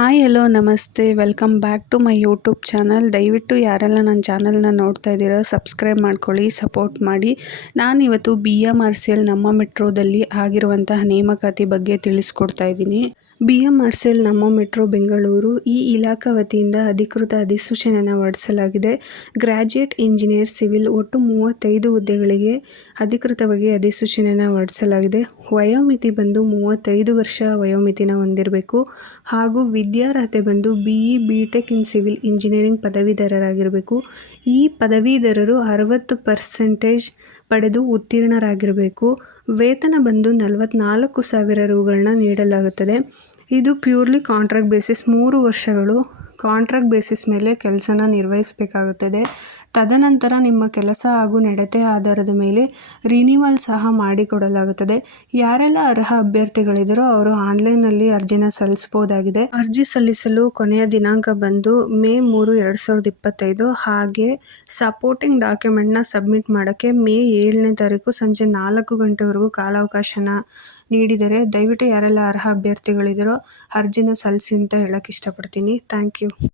Hi hello ನಮಸ್ತೆ welcome back to my YouTube channel. ದಯವಿಟ್ಟು ಯಾರೆಲ್ಲ ನನ್ನ ಚಾನಲ್ನ ನೋಡ್ತಾ ಇದ್ದೀರೋ ಸಬ್ಸ್ಕ್ರೈಬ್ ಮಾಡ್ಕೊಳ್ಳಿ, ಸಪೋರ್ಟ್ ಮಾಡಿ. ನಾನಿವತ್ತು BMRCL ನಮ್ಮ ಮೆಟ್ರೋದಲ್ಲಿ ಆಗಿರುವಂತಹ ನೇಮಕಾತಿ ಬಗ್ಗೆ ತಿಳಿಸ್ಕೊಡ್ತಾ ಇದ್ದೀನಿ. BMRCL ನಮ್ಮ ಮೆಟ್ರೋ ಬೆಂಗಳೂರು ಈ ಇಲಾಖಾ ವತಿಯಿಂದ ಅಧಿಕೃತ ಅಧಿಸೂಚನೆಯನ್ನು ಹೊರಡಿಸಲಾಗಿದೆ. ಗ್ರಾಜ್ಯುಯೇಟ್ ಇಂಜಿನಿಯರ್ ಸಿವಿಲ್ ಒಟ್ಟು 35 ಹುದ್ದೆಗಳಿಗೆ ಅಧಿಕೃತವಾಗಿ ಅಧಿಸೂಚನೆಯನ್ನು ಹೊರಡಿಸಲಾಗಿದೆ. ವಯೋಮಿತಿ ಬಂದು 35 ವರ್ಷ ವಯೋಮಿತಿನ ಹೊಂದಿರಬೇಕು ಹಾಗೂ ವಿದ್ಯಾರ್ಹತೆ ಬಂದು BE BTech in civil engineering ಪದವೀಧರರಾಗಿರಬೇಕು. ಈ ಪದವೀಧರರು 60% ಪಡೆದು ಉತ್ತೀರ್ಣರಾಗಿರಬೇಕು. ವೇತನ ಬಂದು 44,000 ರೂಗಳನ್ನ ನೀಡಲಾಗುತ್ತದೆ. ಇದು ಪ್ಯೂರ್ಲಿ ಕಾಂಟ್ರಾಕ್ಟ್ ಬೇಸಿಸ್, 3 ವರ್ಷಗಳು ಕಾಂಟ್ರಾಕ್ಟ್ ಬೇಸಿಸ್ ಮೇಲೆ ಕೆಲಸನ ನಿರ್ವಹಿಸಬೇಕಾಗುತ್ತದೆ. ತದನಂತರ ನಿಮ್ಮ ಕೆಲಸ ಹಾಗೂ ನಡತೆ ಆಧಾರದ ಮೇಲೆ ರಿನಿವಲ್ ಸಹ ಮಾಡಿಕೊಡಲಾಗುತ್ತದೆ. ಯಾರೆಲ್ಲ ಅರ್ಹ ಅಭ್ಯರ್ಥಿಗಳಿದ್ದಾರೋ ಅವರು ಆನ್ಲೈನ್ನಲ್ಲಿ ಅರ್ಜಿನ ಸಲ್ಲಿಸಬಹುದಾಗಿದೆ. ಅರ್ಜಿ ಸಲ್ಲಿಸಲು ಕೊನೆಯ ದಿನಾಂಕ ಬಂದು ಮೇ 3, 2025. ಹಾಗೆ ಸಪೋರ್ಟಿಂಗ್ ಡಾಕ್ಯುಮೆಂಟ್ನ ಸಬ್ಮಿಟ್ ಮಾಡೋಕ್ಕೆ ಮೇ 7ನೇ ತಾರೀಕು ಸಂಜೆ 4 ಗಂಟೆವರೆಗೂ ಕಾಲಾವಕಾಶನ ನೀಡಿದರೆ ದಯವಿಟ್ಟು ಯಾರೆಲ್ಲ ಅರ್ಹ ಅಭ್ಯರ್ಥಿಗಳಿದ್ದಾರೋ ಅರ್ಜಿನ ಸಲ್ಲಿಸಿ ಅಂತ ಹೇಳಕ್ಕೆ ಇಷ್ಟಪಡ್ತೀನಿ. Thank you.